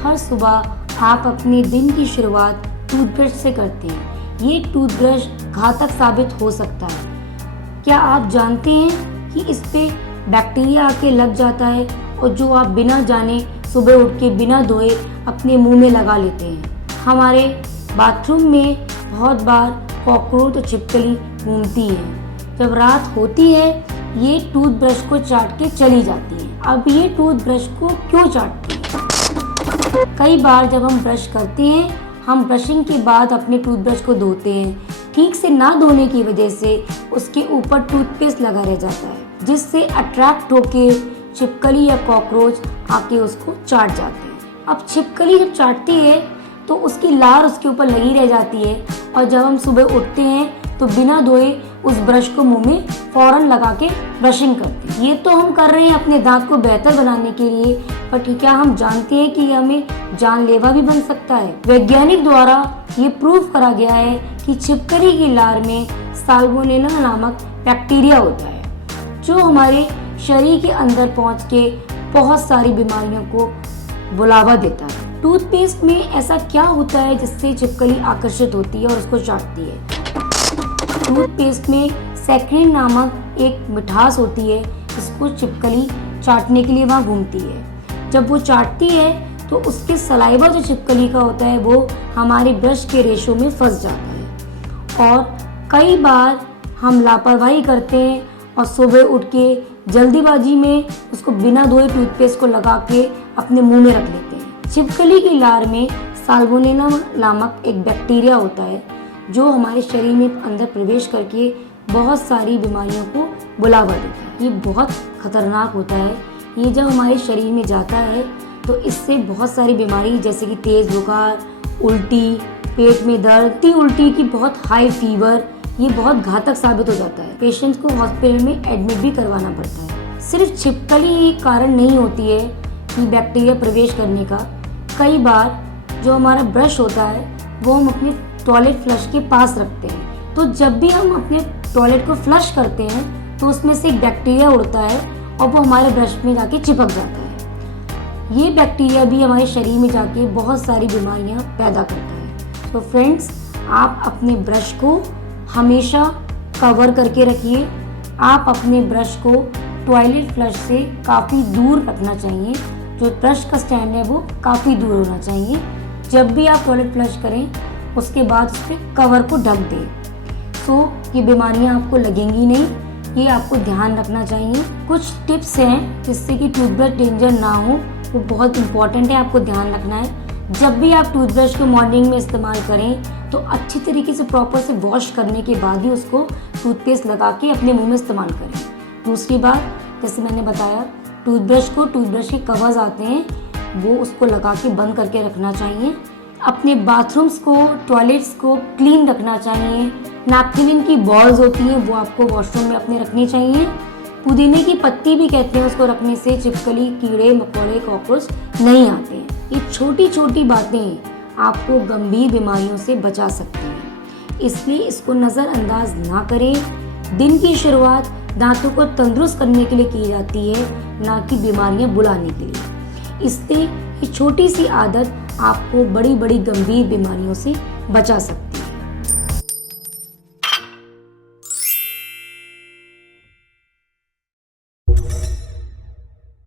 हर सुबह आप अपने दिन की शुरुआत टूथब्रश से करते हैं। ये टूथब्रश घातक साबित हो सकता है। क्या आप जानते हैं कि इस पे बैक्टीरिया आके लग जाता है और जो आप बिना जाने सुबह उठ के बिना धोए अपने मुंह में लगा लेते हैं। हमारे बाथरूम में बहुत बार कॉकरोच और छिपकली घूमती है। जब रात होती है ये टूथब्रश को चाट के चली जाती है। अब ये टूथब्रश को क्यों चाटती है? कई बार जब हम ब्रश करते हैं हम ब्रशिंग के बाद अपने टूथब्रश को धोते हैं। ठीक से ना धोने की वजह से उसके ऊपर टूथपेस्ट लगा रह जाता है, जिससे अट्रैक्ट होके छिपकली या कॉकरोच आके उसको चाट जाते हैं। अब छिपकली जब चाटती है तो उसकी लार उसके ऊपर लगी रह जाती है और जब हम सुबह उठते हैं तो बिना धोए उस ब्रश को मुंह में फौरन लगा के ब्रशिंग करते हैं। ये तो हम कर रहे हैं अपने दांत को बेहतर बनाने के लिए, पर क्या हम जानते हैं कि ये हमें जानलेवा भी बन सकता है? वैज्ञानिक द्वारा ये प्रूव करा गया है कि छिपकली की लार में साल्मोनेला नामक बैक्टीरिया होता है, जो हमारे शरीर के अंदर पहुंच के बहुत सारी बीमारियों को बुलावा देता है। टूथपेस्ट में ऐसा क्या होता है जिससे छिपकली आकर्षित होती है और उसको चाटती है? टूथपेस्ट में सैक्रिन नामक एक मिठास होती है, जिसको छिपकली चाटने के लिए वहाँ घूमती है। जब वो चाटती है तो उसके सलाइवा जो छिपकली का होता है वो हमारे ब्रश के रेशों में फंस जाता है और कई बार हम लापरवाही करते हैं और सुबह उठ के जल्दीबाजी में उसको बिना धोए टूथपेस्ट को लगा के अपने मुंह में रख लेते हैं। छिपकली की लार में साल्मोनेला नामक एक बैक्टीरिया होता है, जो हमारे शरीर में अंदर प्रवेश करके बहुत सारी बीमारियों को बुलावा देता है। ये बहुत खतरनाक होता है। ये जब हमारे शरीर में जाता है तो इससे बहुत सारी बीमारी जैसे कि तेज बुखार, उल्टी, पेट में दर्द, उल्टी की बहुत हाई फीवर, ये बहुत घातक साबित हो जाता है। पेशेंट्स को हॉस्पिटल में एडमिट भी करवाना पड़ता है। सिर्फ छिपकली एक कारण नहीं होती है कि बैक्टीरिया प्रवेश करने का। कई बार जो हमारा ब्रश होता है वो हम अपने टॉयलेट फ्लश के पास रखते हैं, तो जब भी हम अपने टॉयलेट को फ्लश करते हैं तो उसमें से एक बैक्टीरिया उड़ता है और वो हमारे ब्रश में जाके चिपक जाता है। ये बैक्टीरिया भी हमारे शरीर में जाके बहुत सारी बीमारियां पैदा करता है। तो फ्रेंड्स, आप अपने ब्रश को हमेशा कवर करके रखिए। आप अपने ब्रश को टॉयलेट फ्लश से काफ़ी दूर रखना चाहिए। जो ब्रश का स्टैंड है वो काफ़ी दूर होना चाहिए। जब भी आप टॉयलेट फ्लश करें उसके बाद उस पर कवर को ढक दें, तो ये बीमारियां आपको लगेंगी नहीं। ये आपको ध्यान रखना चाहिए। कुछ टिप्स हैं जिससे कि टूथब्रश डेंजर ना हो, वो बहुत इंपॉर्टेंट है, आपको ध्यान रखना है। जब भी आप टूथब्रश को मॉर्निंग में इस्तेमाल करें तो अच्छी तरीके से प्रॉपर से वॉश करने के बाद ही उसको टूथपेस्ट लगा के अपने मुंह में इस्तेमाल करें। दूसरी बात, जैसे मैंने बताया, टूथब्रश के कवर्स आते हैं, वो उसको लगा के बंद करके रखना चाहिए। अपने बाथरूम्स को, टॉयलेट्स को क्लीन रखना चाहिए। नैपकिन की बॉल्स होती हैं वो आपको वॉशरूम में अपने रखनी चाहिए। पुदीने की पत्ती भी कहते हैं, उसको रखने से छिपकली, कीड़े मकोड़े, कॉकरोच नहीं आते हैं। ये छोटी छोटी बातें आपको गंभीर बीमारियों से बचा सकती हैं, इसलिए इसको नज़रअंदाज ना करें। दिन की शुरुआत दांतों को तंदुरुस्त करने के लिए की जाती है, ना कि बीमारियां बुलाने के लिए। इसलिए ये छोटी सी आदत आपको बड़ी बड़ी गंभीर बीमारियों से बचा सकती है।